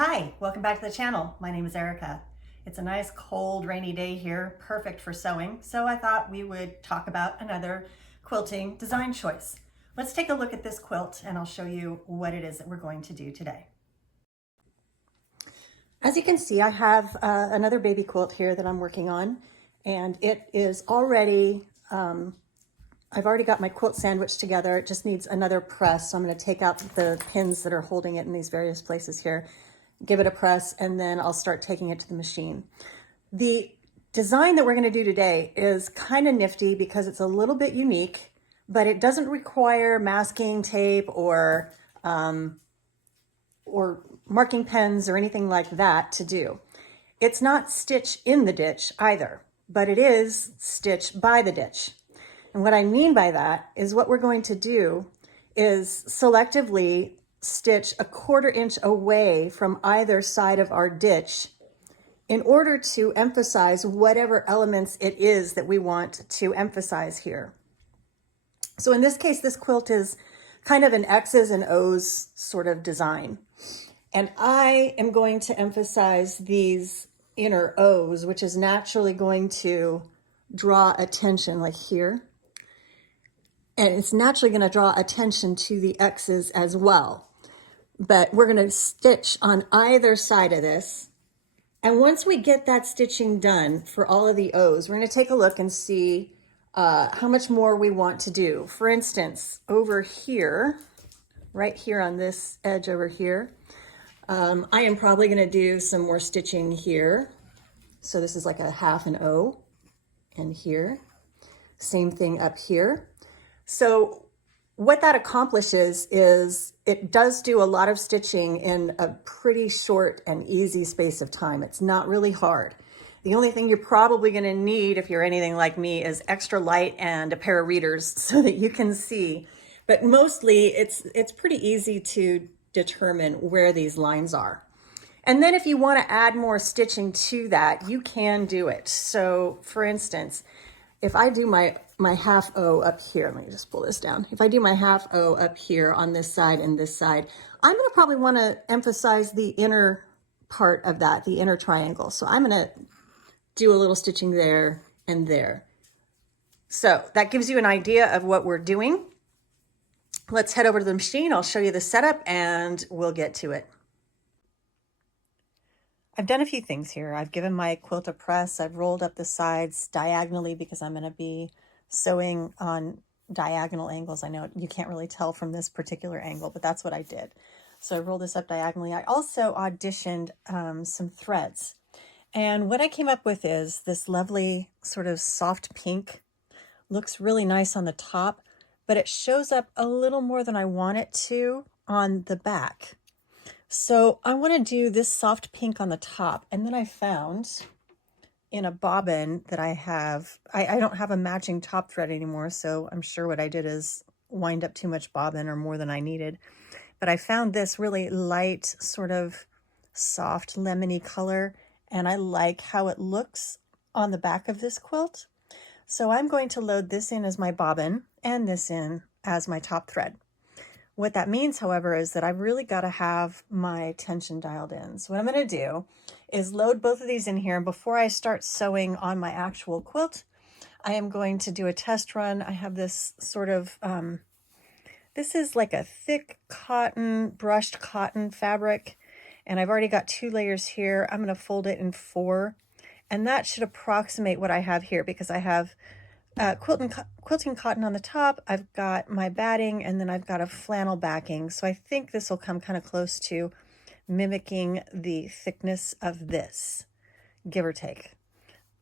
Hi, welcome back to the channel. My name is Erica. It's a nice cold rainy day here, perfect for sewing, so I thought we would talk about another quilting design choice. Let's take a look at this quilt and I'll show you what it is that we're going to do today. As you can see, I have another baby quilt here that I'm working on, and it is already I've already got my quilt sandwiched together. It just needs another press. So I'm going to take out the pins that are holding it in these various places here, give it a press, and then I'll start taking it to the machine. The design that we're going to do today is kind of nifty because it's a little bit unique, but it doesn't require masking tape or marking pens or anything like that to do. It's not stitch in the ditch either, but it is stitch by the ditch. And what I mean by that is what we're going to do is selectively stitch a 1/4 inch away from either side of our ditch in order to emphasize whatever elements it is that we want to emphasize here. So in this case, this quilt is kind of an X's and O's sort of design. And I am going to emphasize these inner O's, which is naturally going to draw attention like here. And it's naturally going to draw attention to the X's as well. But we're going to stitch on either side of this. And once we get that stitching done for all of the O's, we're going to take a look and see how much more we want to do. For instance, over here, right here on this edge over here, I am probably going to do some more stitching here. So this is like a 1/2 an O, and here. Same thing up here. So what that accomplishes is it does do a lot of stitching in a pretty short and easy space of time. It's not really hard. The only thing you're probably going to need, if you're anything like me, is extra light and a pair of readers so that you can see. But mostly it's pretty easy to determine where these lines are. And then if you want to add more stitching to that, you can do it. So for instance, if I do my 1/2 O up here, let me just pull this down. If I do my 1/2 O up here on this side and this side, I'm going to probably want to emphasize the inner part of that, the inner triangle. So I'm going to do a little stitching there and there. So that gives you an idea of what we're doing. Let's head over to the machine. I'll show you the setup and we'll get to it. I've done a few things here. I've given my quilt a press. I've rolled up the sides diagonally because I'm going to be sewing on diagonal angles. I know you can't really tell from this particular angle, but that's what I did. So I rolled this up diagonally. I also auditioned some threads. And what I came up with is this lovely sort of soft pink. Looks really nice on the top, but it shows up a little more than I want it to on the back. So I want to do this soft pink on the top, and then I found in a bobbin that I have, I don't have a matching top thread anymore, so I'm sure what I did is wind up too much bobbin or more than I needed. But I found this really light, sort of soft lemony color, and I like how it looks on the back of this quilt. So I'm going to load this in as my bobbin and this in as my top thread. What that means, however, is that I've really got to have my tension dialed in. So what I'm going to do is load both of these in here. And before I start sewing on my actual quilt, I am going to do a test run. I have this sort of, this is like a thick cotton, brushed cotton fabric. And I've already got 2 layers here. I'm going to fold it in 4. And that should approximate what I have here because I have quilting cotton on the top, I've got my batting, and then I've got a flannel backing. So I think this will come kind of close to mimicking the thickness of this, give or take.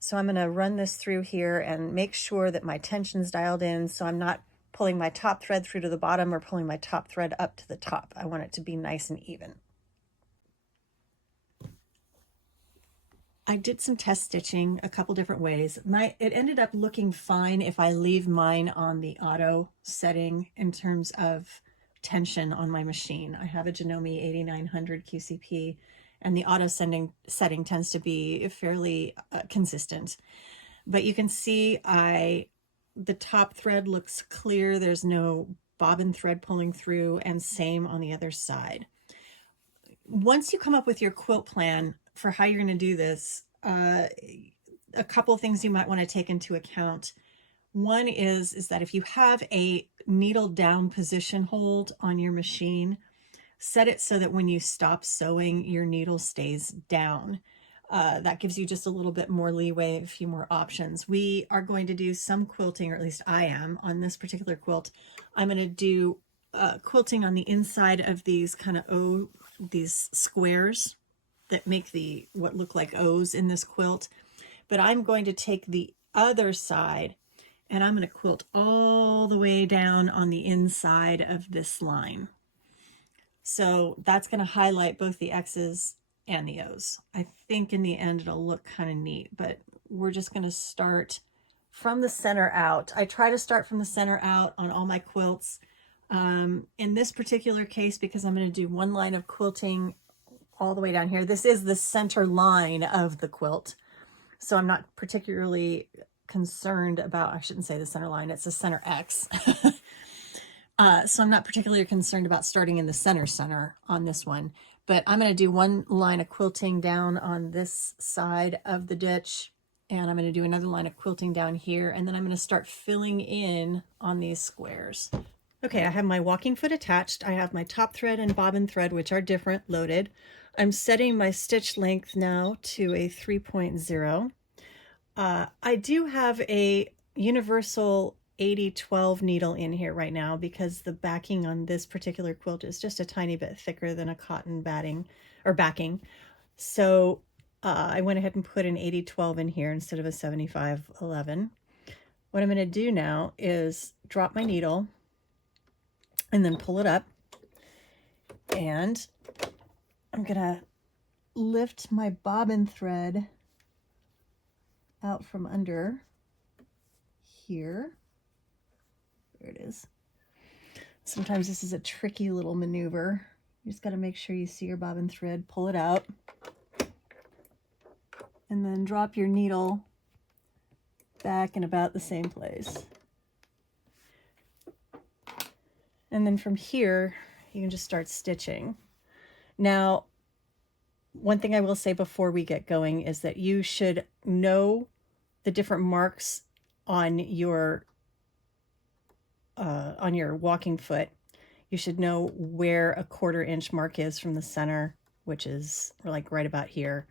So I'm going to run this through here and make sure that my tension's dialed in so I'm not pulling my top thread through to the bottom or pulling my top thread up to the top. I want it to be nice and even. I did some test stitching a couple different ways. It ended up looking fine if I leave mine on the auto setting in terms of tension on my machine. I have a Janome 8900 QCP, and the auto setting tends to be fairly consistent. But you can see the top thread looks clear. There's no bobbin thread pulling through, and same on the other side. once you come up with your quilt plan for how you're going to do this, a couple of things you might want to take into account. One is that if you have a needle down position hold on your machine, set it so that when you stop sewing, your needle stays down. That gives you just a little bit more leeway, a few more options. We are going to do some quilting, or at least I am, on this particular quilt. I'm going to do quilting on the inside of these kind of these squares that make what look like O's in this quilt. But I'm going to take the other side and I'm going to quilt all the way down on the inside of this line. So that's going to highlight both the X's and the O's. I think in the end it'll look kind of neat, but we're just going to start from the center out. I try to start from the center out on all my quilts. In this particular case, because I'm going to do one line of quilting all the way down here, this is the center line of the quilt. So I'm not particularly concerned about, I shouldn't say the center line, it's the center X. So I'm not particularly concerned about starting in the center on this one, but I'm going to do one line of quilting down on this side of the ditch, and I'm going to do another line of quilting down here, and then I'm going to start filling in on these squares. Okay, I have my walking foot attached. I have my top thread and bobbin thread, which are different, loaded. I'm setting my stitch length now to a 3.0. I do have a universal 80-12 needle in here right now because the backing on this particular quilt is just a tiny bit thicker than a cotton batting or backing. So I went ahead and put an 80-12 in here instead of a 75-11. What I'm going to do now is drop my needle and then pull it up, and I'm going to lift my bobbin thread out from under here. There it is. Sometimes this is a tricky little maneuver. You just got to make sure you see your bobbin thread, pull it out, and then drop your needle back in about the same place. And then from here, you can just start stitching. Now, one thing I will say before we get going is that you should know the different marks on your walking foot. You should know where a 1/4 inch mark is from the center, which is like right about here,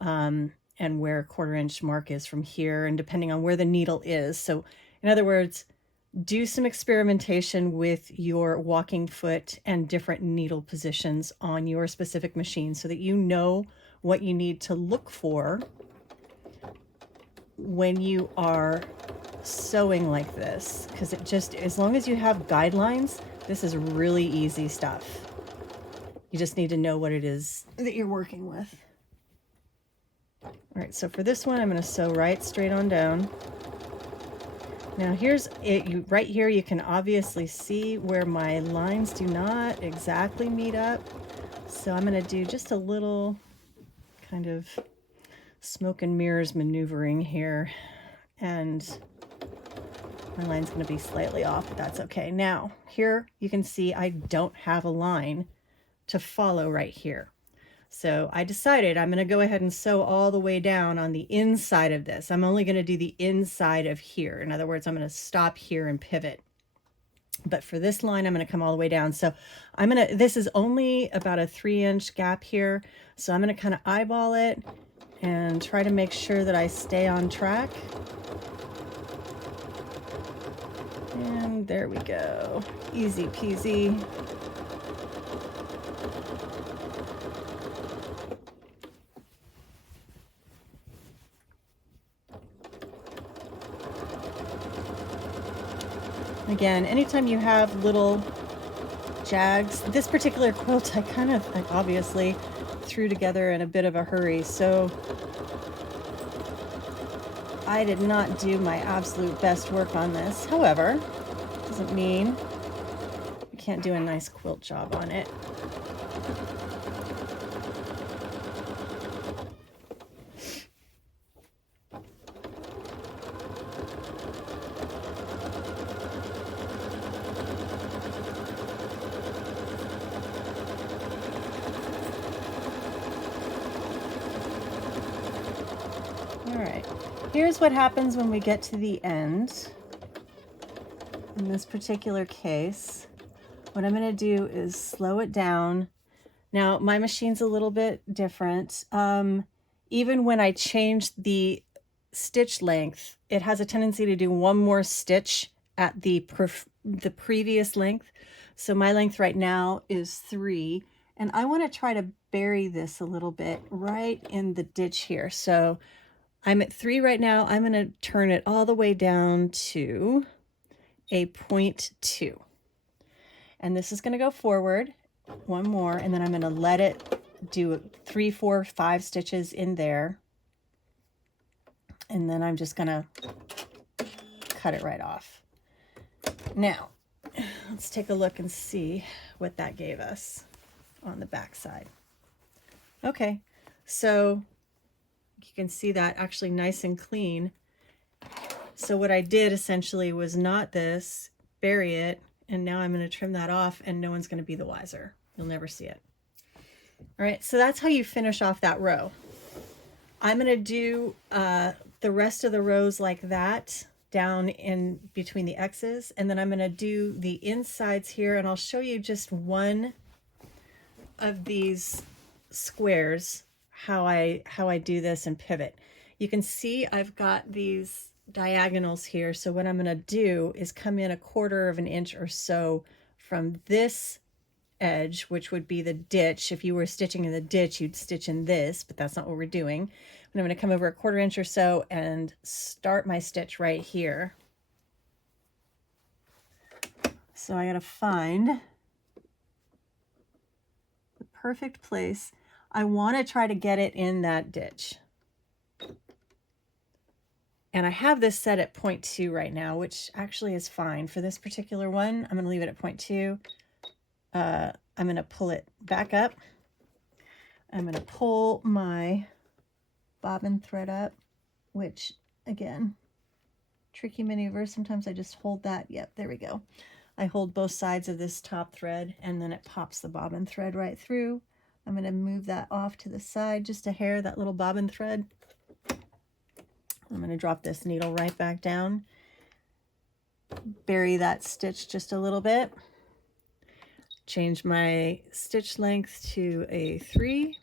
and where a 1/4 inch mark is from here, and depending on where the needle is. So in other words, do some experimentation with your walking foot and different needle positions on your specific machine so that you know what you need to look for when you are sewing like this, because it just, as long as you have guidelines, this is really easy stuff. You just need to know what it is that you're working with. All right, so for this one, I'm going to sew right straight on down. Now here's it. Right here, you can obviously see where my lines do not exactly meet up. So I'm going to do just a little kind of smoke and mirrors maneuvering here, and my line's going to be slightly off, but that's okay. Now here you can see I don't have a line to follow right here. So I decided I'm going to go ahead and sew all the way down on the inside of this. I'm only going to do the inside of here. In other words, I'm going to stop here and pivot. But for this line, I'm going to come all the way down. So this is only about a 3-inch gap here. So I'm going to kind of eyeball it and try to make sure that I stay on track. And there we go. Easy peasy. Again, anytime you have little jags, this particular quilt I obviously threw together in a bit of a hurry, so I did not do my absolute best work on this. However, doesn't mean you can't do a nice quilt job on it. here's what happens when we get to the end. In this particular case, what I'm going to do is slow it down. Now, my machine's a little bit different. Even when I change the stitch length, it has a tendency to do one more stitch at the previous length. So my length right now is 3, and I want to try to bury this a little bit right in the ditch here. So I'm at 3 right now. I'm going to turn it all the way down to a 0.2. And this is going to go forward one more, and then I'm going to let it do 3, 4, 5 stitches in there. And then I'm just going to cut it right off. Now, let's take a look and see what that gave us on the back side. Okay, so you can see that actually nice and clean. So what I did essentially was knot this, bury it, and now I'm going to trim that off, and no one's going to be the wiser. You'll never see it. All right, so that's how you finish off that row. I'm going to do the rest of the rows like that down in between the X's, and then I'm going to do the insides here, and I'll show you just one of these squares, how I do this and pivot. You can see I've got these diagonals here, so what I'm going to do is come in 1/4 of an inch or so from this edge, which would be the ditch. If you were stitching in the ditch, you'd stitch in this, but that's not what we're doing. And I'm going to come over 1/4 inch or so and start my stitch right here. So I got to find the perfect place. I want to try to get it in that ditch. And I have this set at 0.2 right now, which actually is fine. For this particular one, I'm going to leave it at 0.2. I'm going to pull it back up. I'm going to pull my bobbin thread up, which again, tricky maneuver. Sometimes I just hold that. Yep, there we go. I hold both sides of this top thread, and then it pops the bobbin thread right through. I'm going to move that off to the side just a hair, that little bobbin thread. I'm going to drop this needle right back down, bury that stitch just a little bit, change my stitch length to a 3,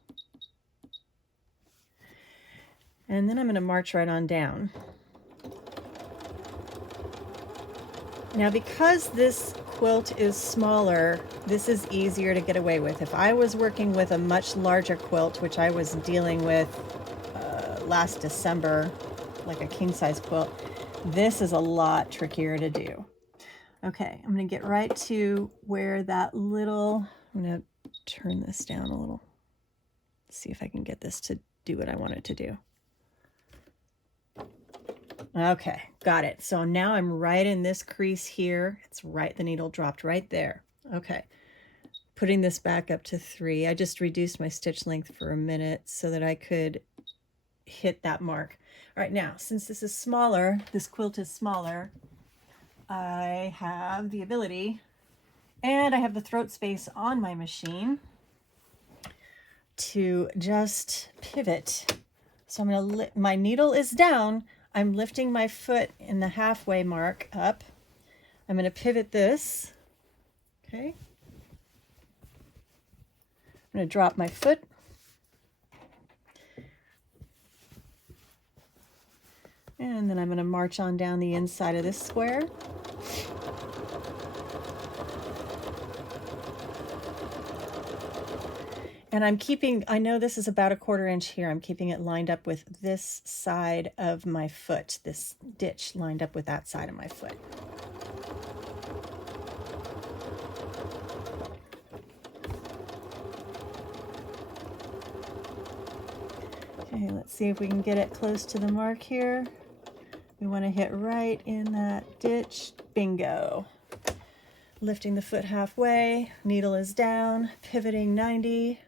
and then I'm going to march right on down. Now, because this quilt is smaller, this is easier to get away with. If I was working with a much larger quilt, which I was dealing with last December, like a king-size quilt, this is a lot trickier to do. Okay, I'm going to get right to where that little, I'm going to turn this down a little, see if I can get this to do what I want it to do. Okay, got it. So now I'm right in this crease here. It's right, the needle dropped right there. Okay, putting this back up to 3. I just reduced my stitch length for a minute so that I could hit that mark. All right, now, since this is smaller, this quilt is smaller, I have the ability, and I have the throat space on my machine to just pivot. So I'm going to, my needle is down, I'm lifting my foot in the halfway mark up. I'm going to pivot this, okay? I'm going to drop my foot. And then I'm going to march on down the inside of this square. And I'm keeping, I know this is about 1/4 inch here, I'm keeping it lined up with this side of my foot, this ditch lined up with that side of my foot. Okay, let's see if we can get it close to the mark here. We want to hit right in that ditch. Bingo. Lifting the foot halfway, needle is down, pivoting 90.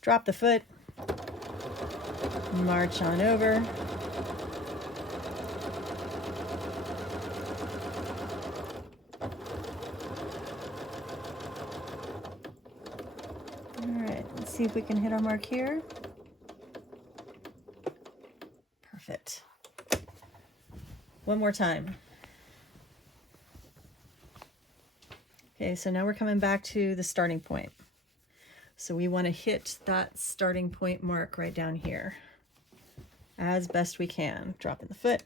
Drop the foot, march on over. All right, let's see if we can hit our mark here. One more time. Okay, so now we're coming back to the starting point. So we want to hit that starting point mark right down here as best we can. Dropping the foot.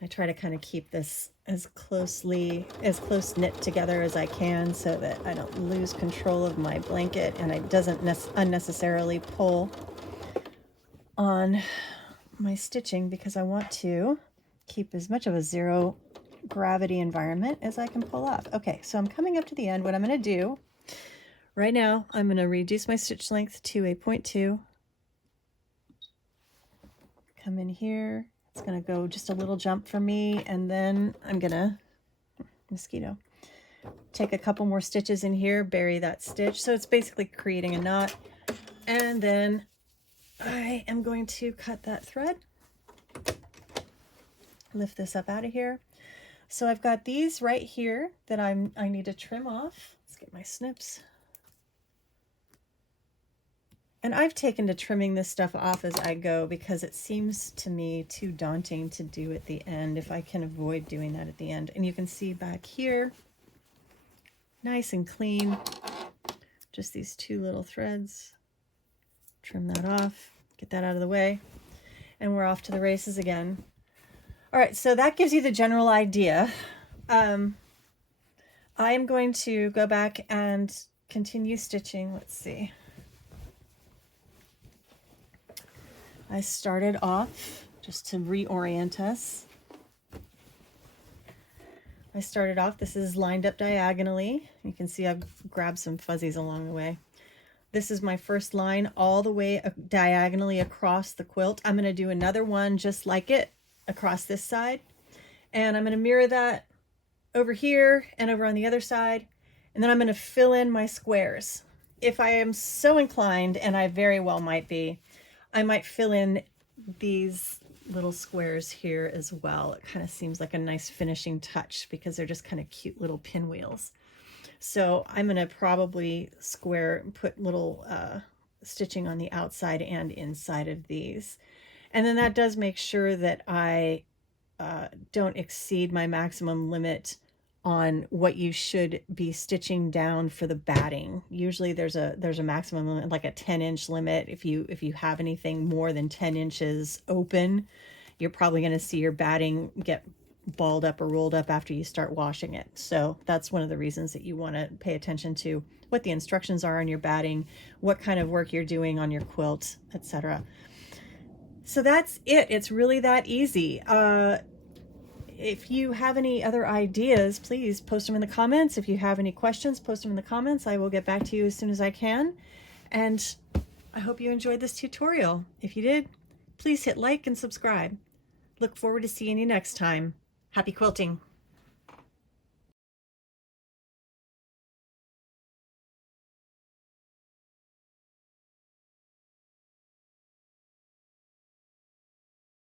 I try to kind of keep this as close knit together as I can so that I don't lose control of my blanket and it doesn't unnecessarily pull on my stitching, because I want to keep as much of a zero gravity environment as I can pull off. Okay, so I'm coming up to the end. What I'm going to do right now, I'm going to reduce my stitch length to a 0.2. Come in here. It's going to go just a little jump for me, and then I'm going to, mosquito, take a couple more stitches in here, bury that stitch. So it's basically creating a knot. And then I am going to cut that thread, lift this up out of here. So I've got these right here that I need to trim off. Let's get my snips. And I've taken to trimming this stuff off as I go because it seems to me too daunting to do at the end if I can avoid doing that at the end. And you can see back here, nice and clean, just these two little threads. Trim that off, get that out of the way, and we're off to the races again. All right, so that gives you the general idea. I am going to go back and continue stitching. Let's see. I started off, just to reorient us, I started off, this is lined up diagonally. You can see I've grabbed some fuzzies along the way. This is my first line all the way diagonally across the quilt. I'm going to do another one just like it across this side. And I'm going to mirror that over here and over on the other side. And then I'm going to fill in my squares. If I am so inclined, and I very well might be, I might fill in these little squares here as well. It kind of seems like a nice finishing touch because they're just kind of cute little pinwheels. So I'm going to probably put little stitching on the outside and inside of these. And then that does make sure that I don't exceed my maximum limit on what you should be stitching down for the batting. Usually there's a maximum limit, like a 10-inch limit. If you have anything more than 10 inches open, you're probably going to see your batting get balled up or rolled up after you start washing it. So that's one of the reasons that you want to pay attention to what the instructions are on your batting, what kind of work you're doing on your quilt, etc. So that's it. It's really that easy. If you have any other ideas, please post them in the comments. If you have any questions, post them in the comments. I will get back to you as soon as I can. And I hope you enjoyed this tutorial. If you did, please hit like and subscribe. Look forward to seeing you next time. Happy quilting!